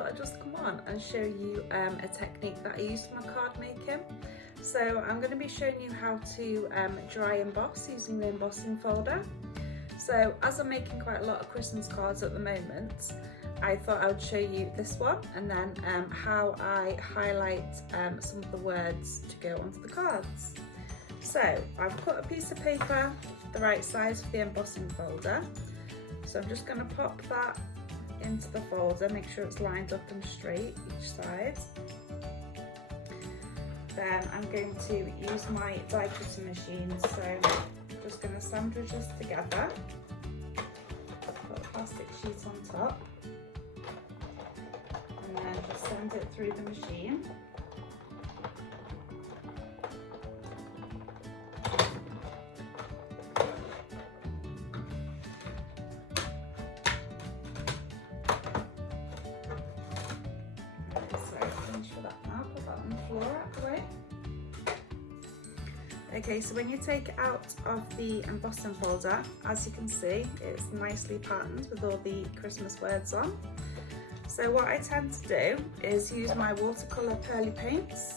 thought I'd just come on and show you a technique that I use for my card making. So I'm going to be showing you how to dry emboss using the embossing folder. So as I'm making quite a lot of Christmas cards at the moment, I thought I would show you this one and then how I highlight some of the words to go onto the cards. So I've cut a piece of paper the right size for the embossing folder. So I'm just going to pop that into the folder, make sure it's lined up and straight each side. Then I'm going to use my die cutting machine, so I'm just going to sandwich this together, put a plastic sheet on top, and then just send it through the machine. Okay, so when you take it out of the embossing folder, as you can see, it's nicely patterned with all the Christmas words on. So what I tend to do is use my watercolour pearly paints,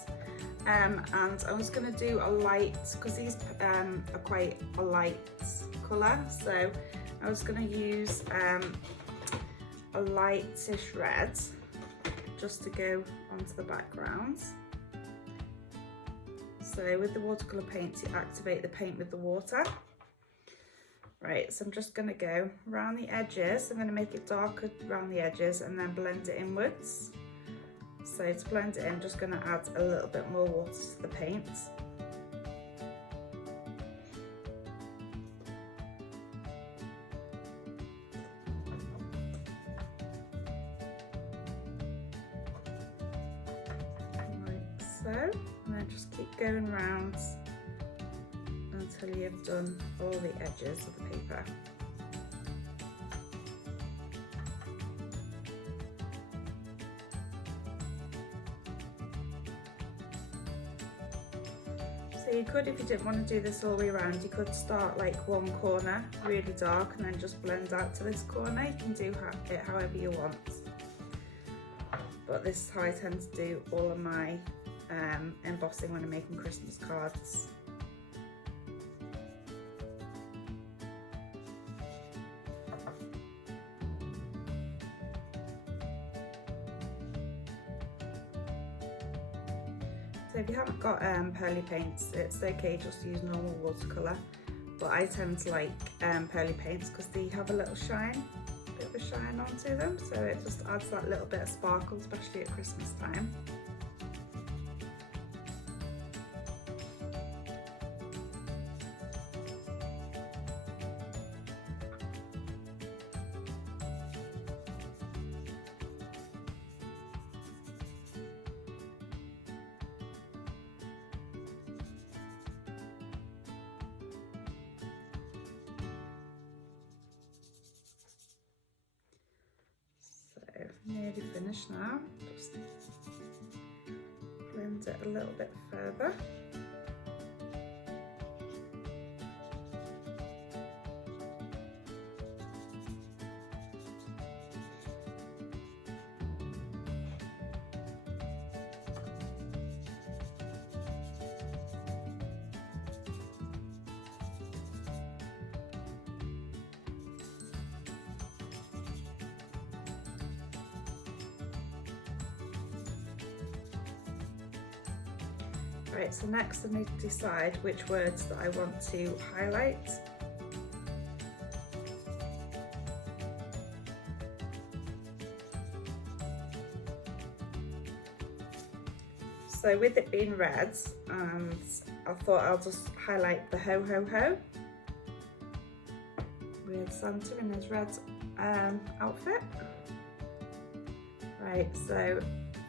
and I'm just going to do a light, because these are quite a light colour, so I was going to use a lightish red just to go onto the background. So with the watercolour paints, you activate the paint with the water. Right, so I'm just going to go around the edges. I'm going to make it darker around the edges and then blend it inwards. So to blend it in, I'm just going to add a little bit more water to the paint. Like so. And then just keep going round until you've done all the edges of the paper. So you could, if you didn't want to do this all the way around, you could start like one corner really dark and then just blend out to this corner. You can do it however you want. But this is how I tend to do all of my embossing when I'm making Christmas cards. So if you haven't got pearly paints, it's okay, just use normal watercolour, but I tend to like pearly paints because they have a little shine, a bit of a shine onto them, so it just adds that little bit of sparkle, especially at Christmas time. Nearly finished now, just blend it a little bit further. Right, so next I need to decide which words that I want to highlight. So with it being red, and I thought I'll just highlight the ho ho ho with Santa in his red outfit. Right, so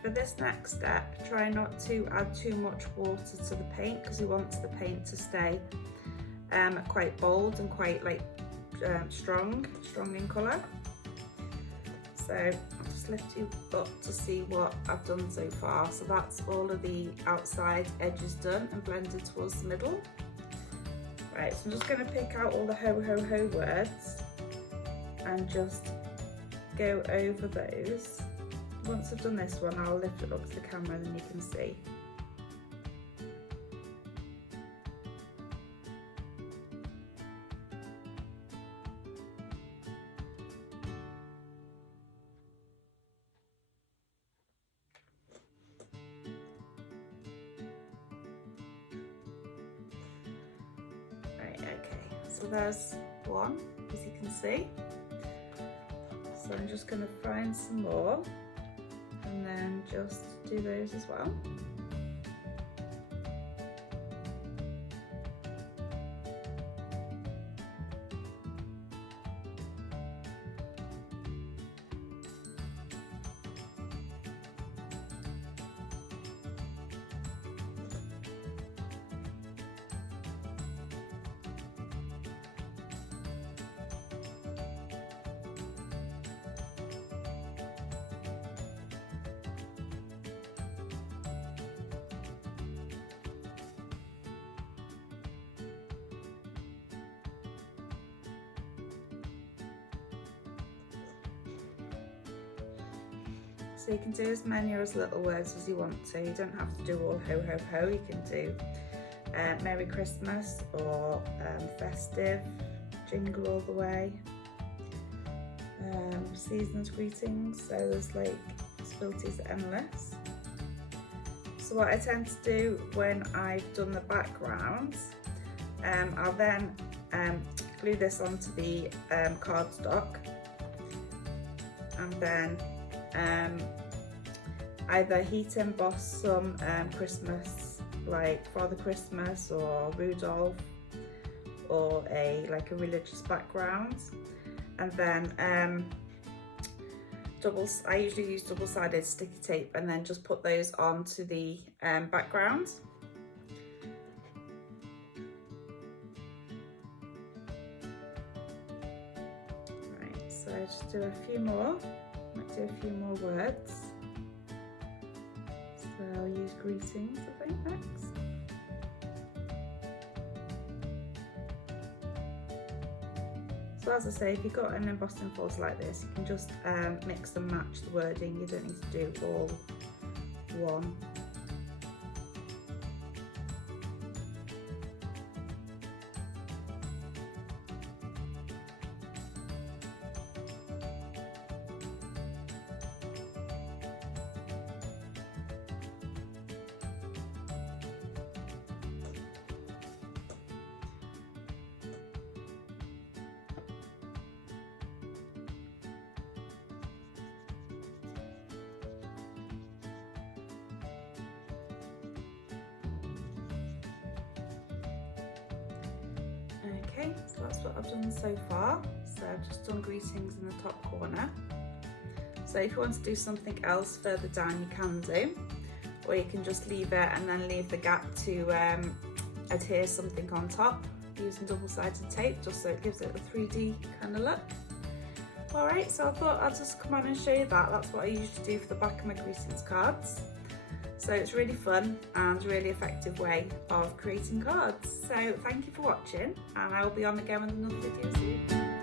for this next step, try not to add too much water to the paint because you want the paint to stay quite bold and quite like strong in colour. So I'll just lift you up to see what I've done so far. So that's all of the outside edges done and blended towards the middle. Right, so I'm just going to pick out all the ho ho ho words and just go over those once I've done this one, I'll lift it up to the camera and then you can see. Right, okay, so there's one, as you can see. So I'm just going to find some more and then just do those as well. So you can do as many or as little words as you want to. You don't have to do all ho ho ho. You can do Merry Christmas or festive, jingle all the way, season's greetings. So there's like possibilities are endless. So what I tend to do when I've done the background, I'll then glue this onto the cardstock and then either heat emboss some Christmas, like Father Christmas or Rudolph, or like a religious background, and then I usually use double-sided sticky tape and then just put those onto the background. Right, so just do a few more. Might do a few more words. So I'll use greetings, I think, next. So as I say, if you've got an embossing folder like this, you can just mix and match the wording. You don't need to do all one. Okay, so that's what I've done so far. So I've just done greetings in the top corner. So if you want to do something else further down, you can do, or you can just leave it and then leave the gap to adhere something on top using double-sided tape, just so it gives it a 3D kind of look. Alright, so I thought I'd just come on and show you that. That's what I usually do for the back of my greetings cards. So it's really fun and a really effective way of creating cards. So thank you for watching, and I will be on again with another video soon.